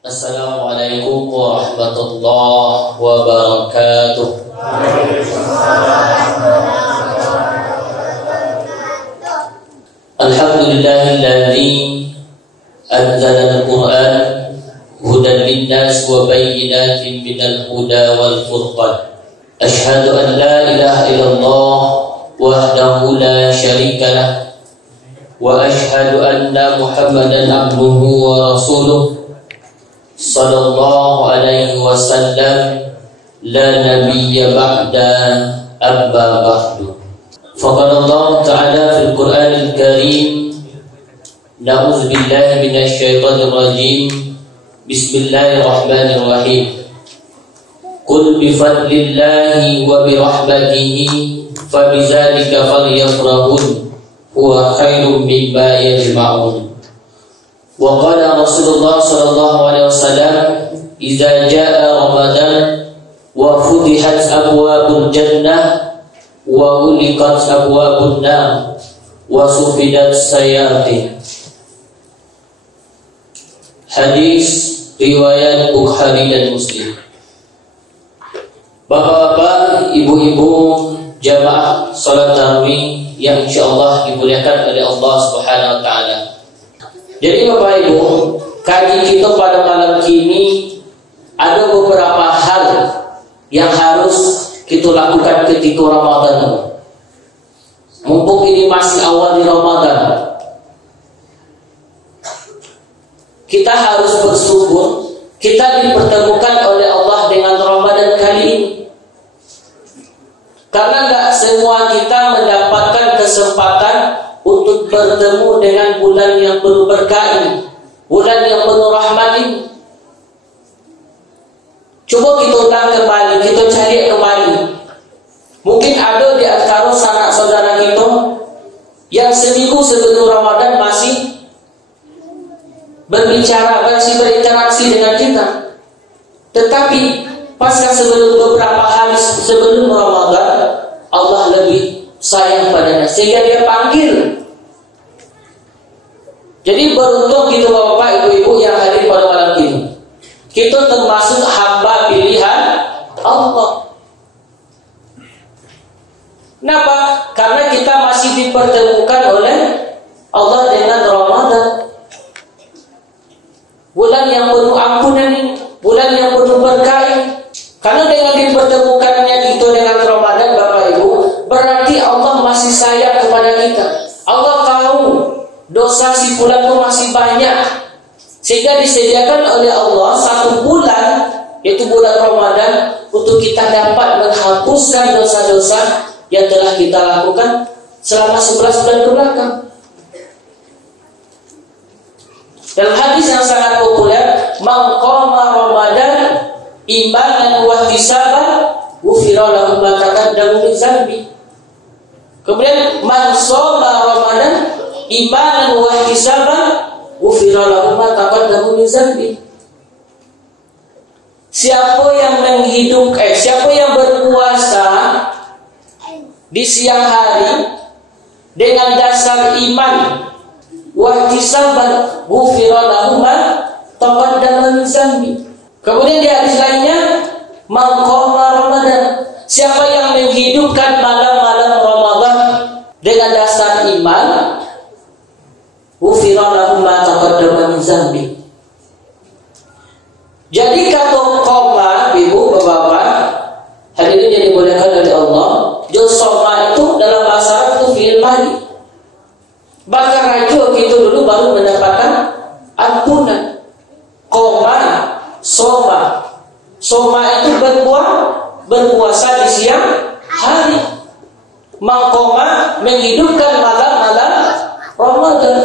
Assalamualaikum warahmatullahi wabarakatuh. Alhamdulillahilladzi anzala al-Qur'an hudan lin-nas wa bayyinatin minal huda wal furqan. Asyhadu an la ilaha illallah wahdahu la syarika lah wa asyhadu anna Muhammadan abduhu wa rasuluh sallallahu alaihi wasallam la nabiyya ba'da amma ba'du. Faqala Allah Ta'ala fil Qur'anil Karim, na'udzu billahi minasy syaithanir rajim. Bismillahirrahmanirrahim. Qul bi fadlillahi wa bi rahmatihi fabidzalika falyafrahun huwa khairum mimma yajma'un. Wa qala Rasulullah sallallahu alaihi wasallam, idza jaa Ramadan wa futihat abwabul jannah wa uliqat abwabun nar wa sufidat sayatin. Hadis riwayat Bukhari dan Muslim. Bapak-bapak, ibu-ibu, jamaah salat tarawih yang insyaallah dimuliakan oleh Allah Subhanahu wa taala. Jadi Bapak Ibu, kaji kita pada malam kini ada beberapa hal yang harus kita lakukan ketika Ramadan. Mumpung ini masih awal di Ramadan, kita harus bersyukur kita dipertemukan oleh Allah dengan Ramadan kali ini. Karena tidak semua kita mendapatkan kesempatan untuk bertemu dengan bulan yang penuh berkah ini, bulan yang penuh rahmat ini. Coba kita ulang kembali, kita cari kembali. Mungkin ada di antara sanak saudara kita yang seminggu sebelum Ramadan masih berbicara, masih berinteraksi dengan kita. Tetapi pasca sebelum beberapa hari sebelum Ramadan, Allah lebih sayang padanya sehingga dia panggil. Jadi beruntung kita bapak ibu-ibu yang hadir pada malam ini. Kita termasuk hamba pilihan Allah. Kenapa? Karena kita masih dipertemukan oleh Allah dengan Ramadan, bulan yang penuh ampunan ini, bulan yang penuh berkah ini. Karena dengan dipertemukannya kita dengan Ramadan Bapak Ibu, berarti Allah masih sayang kepada kita. Allah tahu dosa si fulan itu masih banyak, sehingga disediakan oleh Allah satu bulan, yaitu bulan Ramadan, untuk kita dapat menghapuskan dosa-dosa yang telah kita lakukan selama 11 bulan ke belakang. Dalam hadis yang sangat populer, man qama Ramadan imanan wa ihtisaban ghufira lahu ma taqaddama min dzambi. Kemudian man shoma Ramadan imanan wa ihtisaban ghufira lahu ma taqaddama min dzambi. Siapa yang berpuasa di siang hari dengan dasar iman wa ihtisaban ghufira lahu ma taqaddama min dzambi. Kemudian di hadis lainnya, man qama Ramadan, siapa yang menghidupkan malam-malam Ramadan dengan dasar iman, ghufira lahu ma taqaddama min dzambi. Jadi kata qama, ibu bapak hadirin yang dimuliakan oleh Allah, josoma itu dalam bahasa Arab itu fi'il madhi. Bahkan raja itu dulu baru mendapatkan ampunan. Qama, soma. Soma itu berpuasa di siang hari. Maqoma menghidupkan malam-malam Ramadan.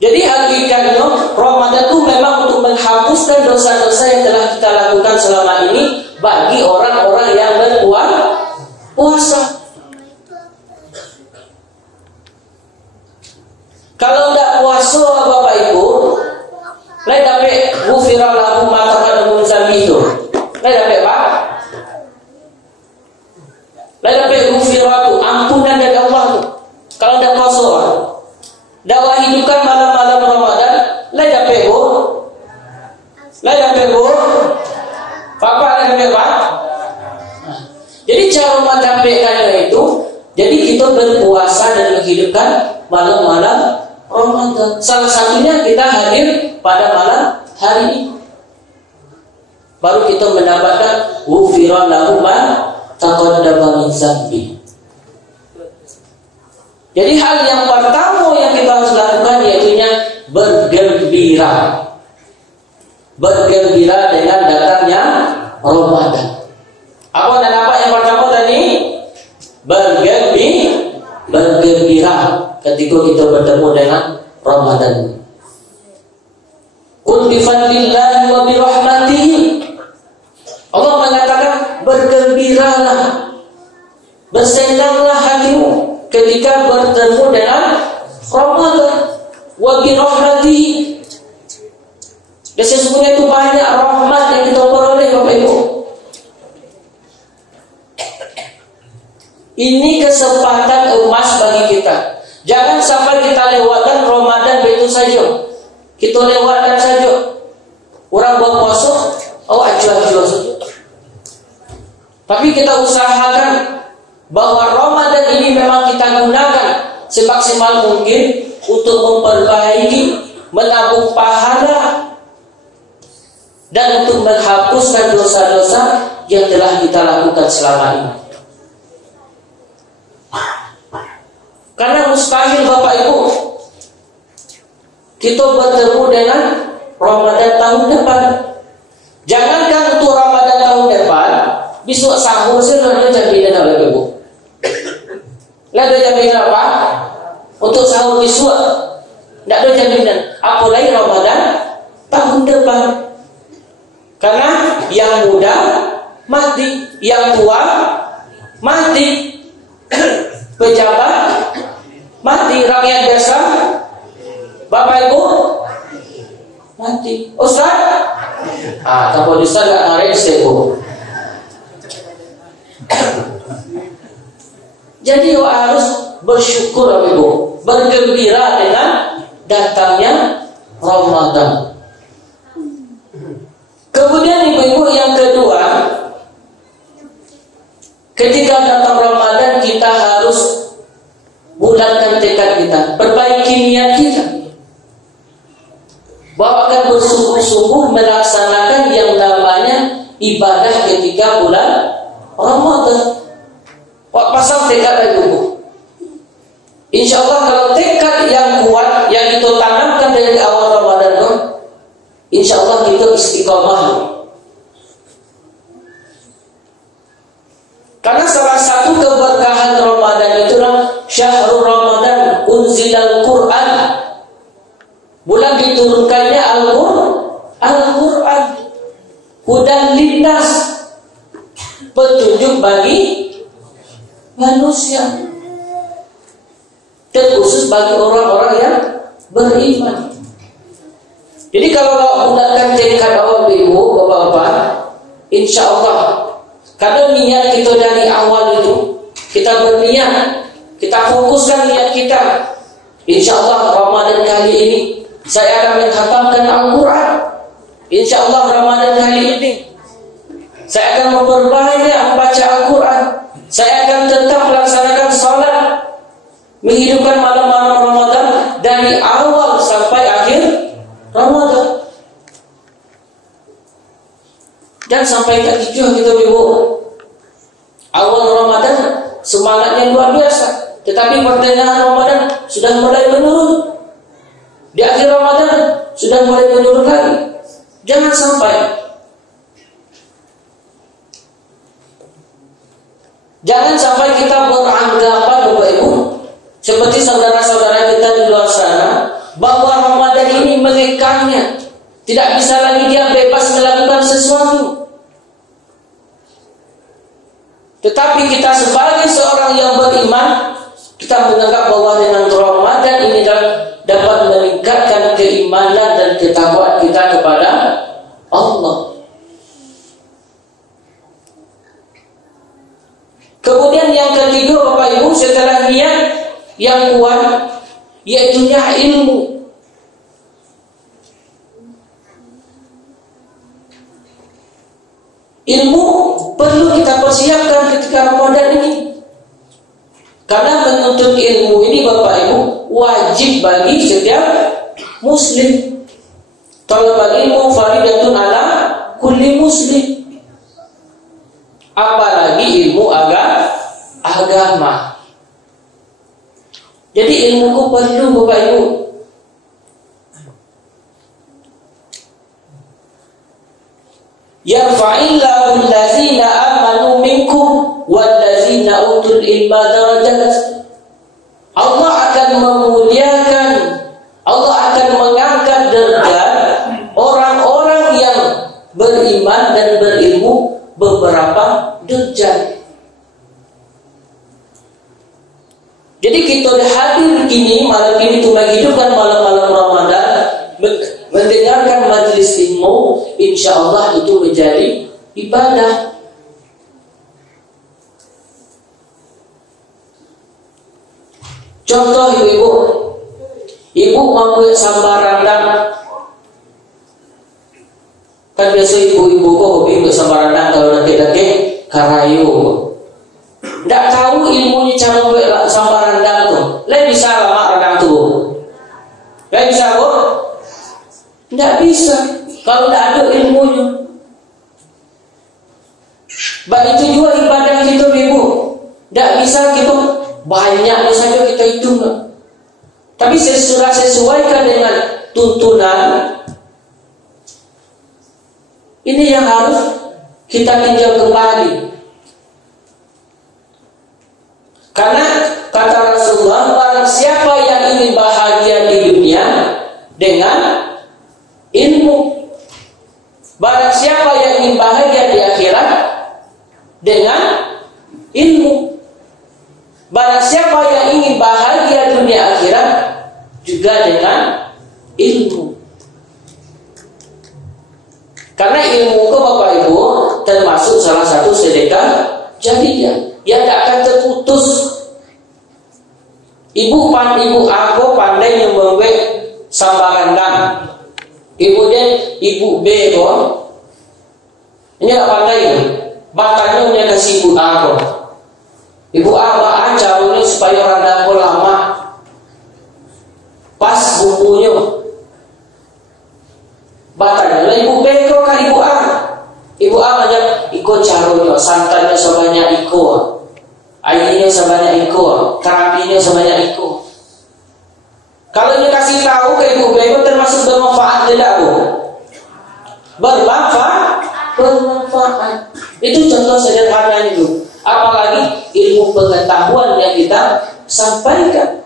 Jadi hakikatnya Ramadan itu memang untuk menghapuskan dosa-dosa yang telah kita lakukan selama ini bagi orang-orang yang berpuasa. Kalau tidak puasa Bapak Ibu, lain dapat ghufira lahu ma taqaddama min dzambi itu. Lain dapat apa? Lain dapat ghufira itu ampunan dari Allah itu. Kalau tidak puasa, dakwah hidupkan malam-malam Ramadan, lain dapat itu, jadi kita berpuasa dan menghidupkan malam-malam Ramadan. Salah satunya kita hadir pada malam hari ini. Baru kita mendapatkan ghufira lahu ma taqaddama min dzambi. Jadi hal yang pertama yang kita harus lakukan yaitu bergembira. Bergembira dengan datangnya Ramadan. Apa dan apa yang pertama tadi? Bergembira ketika kita bertemu dengan Ramadan. Qul bi fadlillahi wa bi rahmatihi. Allah mengatakan bergembiralah, bersenanglah hatimu ketika bertemu dengan Ramadan. Wa bi rahmatihi. Dan sesungguhnya itu banyak rahmat yang kita peroleh Bapak Ibu. Ini kesempatan emas bagi kita. Jangan sampai kita lewatkan Ramadan begitu saja. Kita lewatkan saja. Orang berpuasa, acuh-acuh saja. Tapi kita usahakan bahwa Ramadan ini memang kita gunakan semaksimal mungkin untuk memperbaiki, menabung pahala, dan untuk menghapuskan dosa-dosa yang telah kita lakukan selama ini. Karena mustahil Bapak Ibu kita bertemu dengan Ramadan tahun depan. Jangankan untuk Ramadan tahun depan, besok sahur saya ada jaminan Bapak Ibu. Ada jaminan apa? Untuk sahur besok tidak ada jaminan. Apalagi Ramadan tahun depan. Karena yang muda mati, yang tua mati, pejabat mati, rakyat biasa Bapak Ibu mati. Ustaz? Kalau Ustaz gak narik sebo. Jadi harus bersyukur Bapak Ibu, bergembira dengan datangnya Ramadan. Kemudian Ibu-ibu yang kedua, ketika datang Ramadan kita harus bulatkan tekad kita, perbaiki niat kita, bahwa akan bersungguh-sungguh melaksanakan yang namanya ibadah ketika bulan Ramadan. Pasang tekad Ibu. Insya Allah kalau tekad yang kuat yang kita tanamkan dari awal Ramadan, insya Allah kita istiqomah. Karena salah satu keberkahan Ramadan itulah syahrul Ramadan unzilal Quran. Bulan diturunkannya Al-Quran. Hudan linnas, petunjuk bagi manusia, terkhusus bagi orang-orang yang beriman. Jadi kalau menggunakan tekad Ibu, Bapak-bapak, insya Allah, kalau niat kita dari awal itu, kita berniat, kita fokuskan niat kita, insya Allah Ramadan kali ini saya akan menghatamkan Al-Quran. Insya Allah Ramadan kali ini saya akan memperbanyak membaca Al-Quran. Saya akan tetap melaksanakan salat, menghidupkan malam-malam Ramadan dari awal sampai akhir Ramadan. Dan sampai ke tujuh kita Ibu. Awal Ramadan semangatnya luar biasa, tetapi pertengahan Ramadan sudah mulai menurun. Di akhir Ramadan sudah mulai menurun lagi. Jangan sampai. Jangan sampai kita beranggapan Bapak Ibu seperti saudara-saudara kita di luar sana, bahwa Ramadan ini mengekarnya, tidak bisa lagi dia bebas melakukan sesuatu. Tetapi kita sebagai seorang yang beriman, kita menganggap bahwa dengan Ramadan ini dapat meningkatkan keimanan dan ketakwaan kita kepada Allah. Kemudian yang ketiga Bapak Ibu, setelah niat yang kuat, yaitu ilmu. Ilmu perlu kita persiapkan ketika Ramadan ini. Karena menuntut ilmu ini Bapak Ibu wajib bagi setiap muslim. Talabul ilmu faridatun ala kulli muslim. Apalagi ilmu agama. Jadi ilmu ku perlu Bapak Ibu. Yarfa'illahu allazina amanu minkum wallazina utul ilma darajat. Allah akan memuliakan, Allah akan mengangkat derajat orang-orang yang beriman dan berilmu beberapa derajat. Jadi kita hadir begini malam ini untuk menghidupkan malam-malam Ramadan, mendengarkan majelis ilmu, insya Allah itu menjadi ibadah. Contoh ibu mau sambal rendang, kan biasa ibu-ibu kok hobi buat sambal rendang kalau laki-laki karayu. Tidak tahu ilmunya cara buat sambal rendang tuh. Lain bisa lama rendang tuh. Lain bisa kok? Tidak bisa kalau tidak ada ilmunya. Baik itu juga ibadah kita ibu. Tidak bisa kita banyaknya saja kita hitung. Tapi sesuaikan dengan tuntunan. Ini yang harus kita tinjau kembali. Karena kata Rasulullah, barang siapa yang ingin bahagia di dunia dengan ilmu, barang siapa yang ingin bahagia di akhirat dengan ilmu, barang siapa yang ingin bahagia dunia akhirat juga dengan ilmu. Karena ilmu ke Bapak Ibu termasuk salah satu sedekah jariyah yang tidak akan terputus. Ibu aku pandai yang membuat sambal rendang. Ibu B kok. Ini tidak pandai. Batanya dia kasih ibu aku. Ibu A caranya supaya rendang lama. Pas bumbunya. Batanya ibu B kok kan ibu A. Ibu A banyak ikut caranya, santannya sebanyak ikut, airnya sebanyak ikut, terapinya sebanyak ikut. Kalau dia kasih tahu ke ibu B itu termasuk bermanfaat tidak bu? Bermanfaat. Itu contoh sederhana itu. Apalagi ilmu pengetahuan yang kita sampaikan.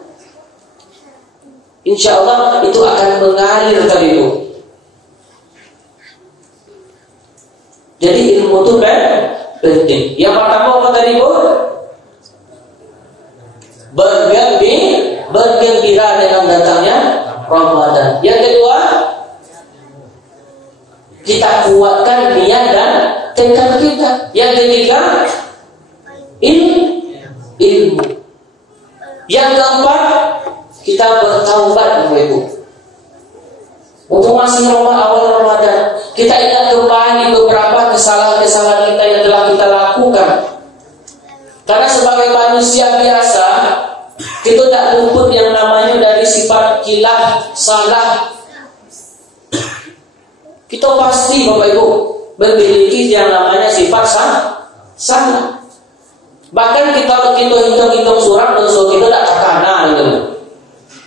Insya Allah itu akan mengalir ke ibu. Jadi ilmu itu penting. Yang pertama apa tadi bu? Bergembira dengan datangnya Ramadan. Yang kedua, kita kuatkan niat dan tekad kita. Yang ketiga, ilmu. Yang keempat, kita bertaubat Ibu. Untuk masih awal Ramadan, kita ingat kembali beberapa kesalahan-kesalahan kita yang telah kita lakukan. Karena sebagai manusia biasa, kita tidak luput yang namanya dari sifat khilaf, salah. Kita pasti Bapak Ibu memiliki yang namanya sifat salah. Bahkan kita hitung surat dosa kita tidak terkena gitu.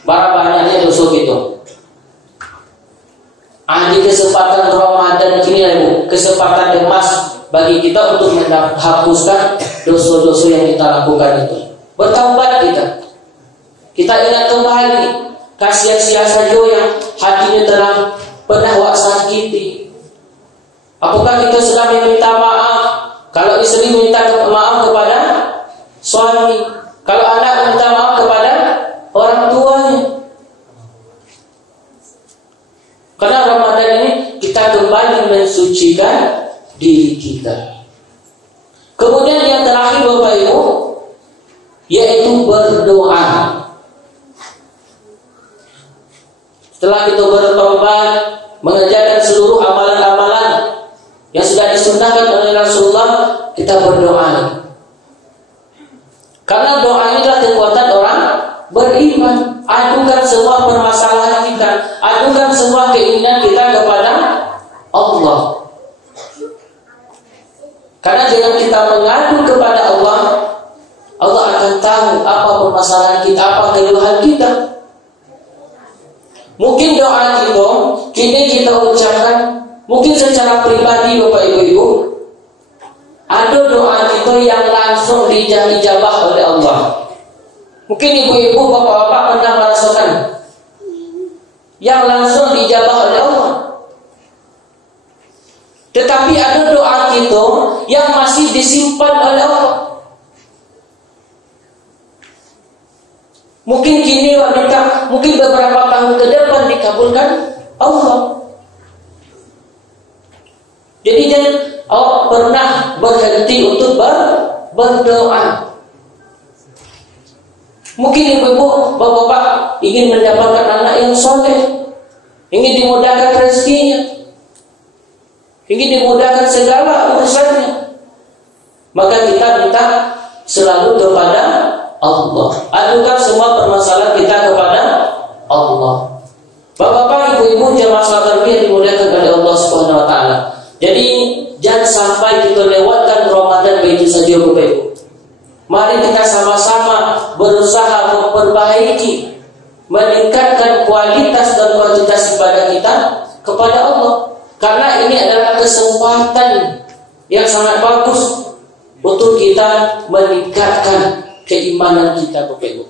Berapa banyaknya dosa kita. Di kesempatan Ramadan ini Ibu, kesempatan emas bagi kita untuk menghapuskan dosa-dosa yang kita lakukan itu. Bertaubat kita. Kita ingat kembali kasihan saja yang hatinya telah pernah sakiti. Apakah kita sudah meminta maaf? Kalau istri minta maaf kepada suami, kalau anak minta maaf kepada orang tuanya. Karena Ramadan ini kita kembali mensucikan diri kita. Kemudian yang terakhir Bapak Ibu, yaitu berdoa. Setelah kita bertobat, mengerjakan seluruh amalan-amalan yang sudah disunnahkan oleh Rasulullah, kita berdoa. Karena doa inilah kekuatan orang beriman. Adukan semua permasalahan kita, adukan semua keinginan kita kepada Allah. Karena dengan kita mengadu kepada Allah, Allah akan tahu apa permasalahan kita, apa keluhan kita. Mungkin doa itu kini kita ucapkan, mungkin secara pribadi Bapak Ibu, ada doa kita yang langsung dijabah oleh Allah. Mungkin ibu-ibu, bapak-bapak pernah merasakan yang langsung dijabah oleh Allah. Tetapi ada doa kita yang masih disimpan oleh Allah. Mungkin kini wanita, mungkin beberapa tahun ke depan dikabulkan Allah. Jadi jangan pernah berhenti untuk berdoa. Mungkin ibu-ibu, bapak-bapak ingin mendapatkan anak yang soleh, ingin dimudahkan rezekinya, ingin dimudahkan segala urusannya. Maka kita minta selalu kepada Allah. Adukan semua permasalahan kita kepada Allah. Bapak-bapak, ibu-ibu, jamaah salat yang dimuliakan oleh Allah Subhanahu wa taala. Jadi jangan sampai kita lewatkan Ramadan begitu saja Bapak Ibu. Mari kita sama-sama berusaha memperbaiki, meningkatkan kualitas dan kuantitas ibadah kita kepada Allah. Karena ini adalah kesempatan yang sangat bagus untuk kita meningkatkan keimanan kita Bapak Ibu.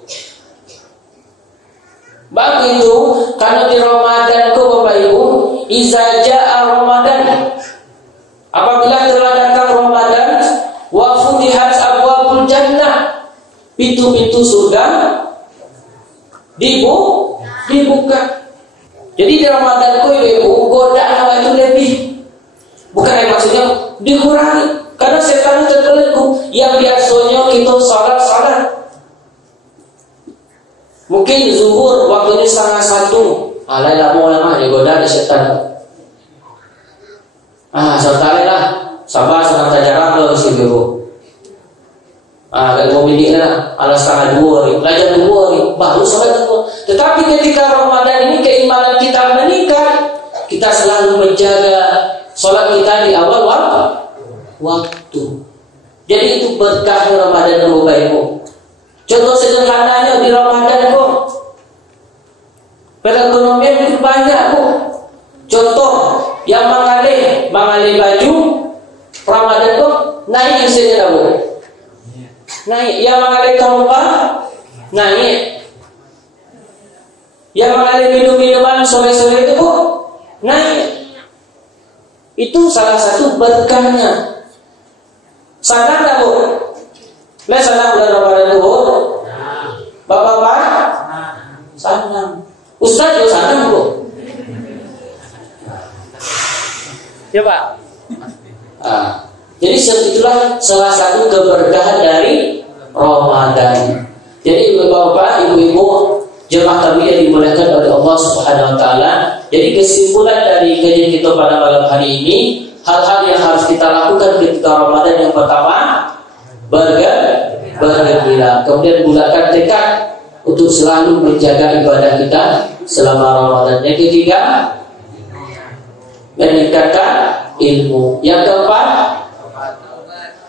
Begitu karena di Ramadan Bapak Ibu, iza jaa Ramadan, apabila telah datang Ramadan, wa futihat abwabul jannah, pintu-pintu surga dibuka. Jadi di Ramadan Ibu, godaan itu lebih, bukan maksudnya dikurangi. Karena setan terbelenggu, yang biasanya kita salat. Mungkin zuhur waktunya 12:30. Alai mau lama ya godaan setan. Serta lah, sabar senang tajarah lo si ibu. Kalau mau bidik lah, ala 1:30, belajar 2 baru sampai 2. Tetapi ketika Ramadan ini keimanan kita meningkat, kita selalu menjaga sholat kita di awal waktu. Jadi itu berkah Ramadan Bapak Ibu. Contoh sederhananya di Ramadan perekonomian itu banyak Contoh yang mengalih baju Ramadan naik saja naik. Yang mengalih tompa naik. Yang mengalih minum-minuman sore-sore itu naik. Itu salah satu berkahnya. Sadar tak Bu? Nah, sadar bulan Ramadan Bu? Bapak-bapak? Sadar. Ustaz juga sadar Bu? Ya Pak? Jadi itulah salah satu keberkahan dari Ramadan. Jadi Bapak-bapak, ibu-ibu, jemaah kami yang dimuliakan oleh Allah Subhanahu wa taala. Jadi kesimpulan dari kajian kita pada malam hari ini, hal-hal yang harus kita lakukan ketika Ramadan. Yang pertama, bergembira. Kemudian bulatkan tekad untuk selalu menjaga ibadah kita selama Ramadan. Yang ketiga, meningkatkan ilmu. Yang keempat,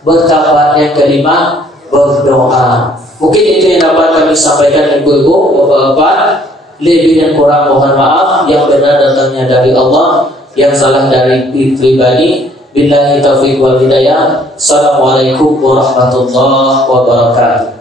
bertaubat. Yang kelima, berdoa. Mungkin itu yang dapat kami sampaikan ibu-ibu, bapak-bapak. Lebih dan kurang mohon maaf. Yang benar datangnya dari Allah, yang salah dari pribadi. Billahi taufiq wal hidayah. Assalamualaikum warahmatullahi wabarakatuh.